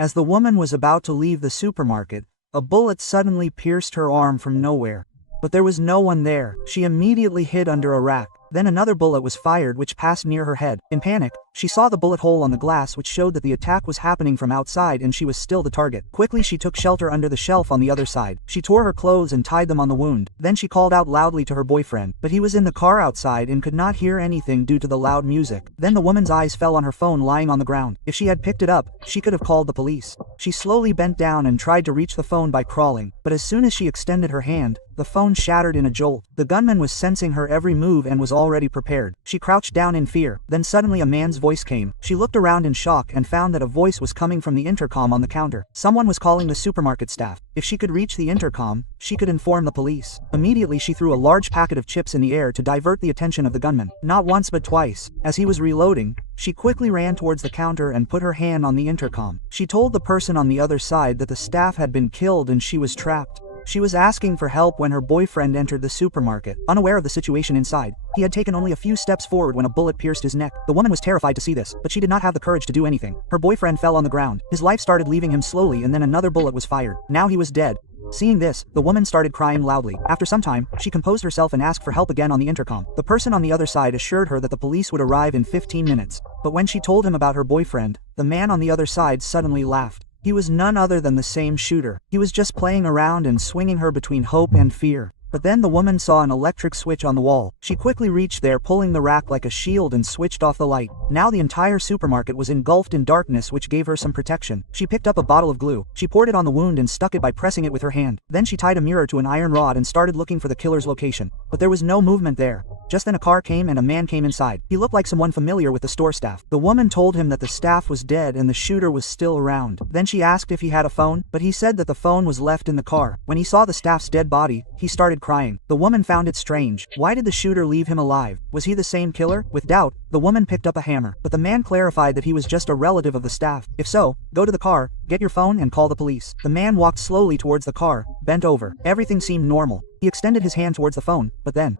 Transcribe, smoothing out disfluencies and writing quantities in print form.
As the woman was about to leave the supermarket, a bullet suddenly pierced her arm from nowhere. But there was no one there. She immediately hid under a rack. Then another bullet was fired which passed near her head. In panic, she saw the bullet hole on the glass which showed that the attack was happening from outside and she was still the target. Quickly she took shelter under the shelf on the other side. She tore her clothes and tied them on the wound. Then she called out loudly to her boyfriend, but he was in the car outside and could not hear anything due to the loud music. Then the woman's eyes fell on her phone lying on the ground. If she had picked it up, she could have called the police. She slowly bent down and tried to reach the phone by crawling, but as soon as she extended her hand, the phone shattered in a jolt. The gunman was sensing her every move and was already prepared. She crouched down in fear. Then suddenly a man's voice came. She looked around in shock and found that a voice was coming from the intercom on the counter. Someone was calling the supermarket staff. If she could reach the intercom, she could inform the police. Immediately she threw a large packet of chips in the air to divert the attention of the gunman. Not once but twice. As he was reloading, she quickly ran towards the counter and put her hand on the intercom. She told the person on the other side that the staff had been killed and she was trapped. She was asking for help when her boyfriend entered the supermarket. Unaware of the situation inside, he had taken only a few steps forward when a bullet pierced his neck. The woman was terrified to see this, but she did not have the courage to do anything. Her boyfriend fell on the ground. His life started leaving him slowly and then another bullet was fired. Now he was dead. Seeing this, the woman started crying loudly. After some time, she composed herself and asked for help again on the intercom. The person on the other side assured her that the police would arrive in 15 minutes. But when she told him about her boyfriend, the man on the other side suddenly laughed. He was none other than the same shooter. He was just playing around and swinging her between hope and fear. But then the woman saw an electric switch on the wall. She quickly reached there, pulling the rack like a shield, and switched off the light. Now the entire supermarket was engulfed in darkness, which gave her some protection. She picked up a bottle of glue. She poured it on the wound and stuck it by pressing it with her hand. Then she tied a mirror to an iron rod and started looking for the killer's location. But there was no movement there. Just then a car came and a man came inside. He looked like someone familiar with the store staff. The woman told him that the staff was dead and the shooter was still around. Then she asked if he had a phone, but he said that the phone was left in the car. When he saw the staff's dead body, he started crying. The woman found it strange. Why did the shooter leave him alive? Was he the same killer? With doubt, the woman picked up a hammer, but the man clarified that he was just a relative of the staff. If so, go to the car, get your phone and call the police. The man walked slowly towards the car, bent over. Everything seemed normal. He extended his hand towards the phone, but then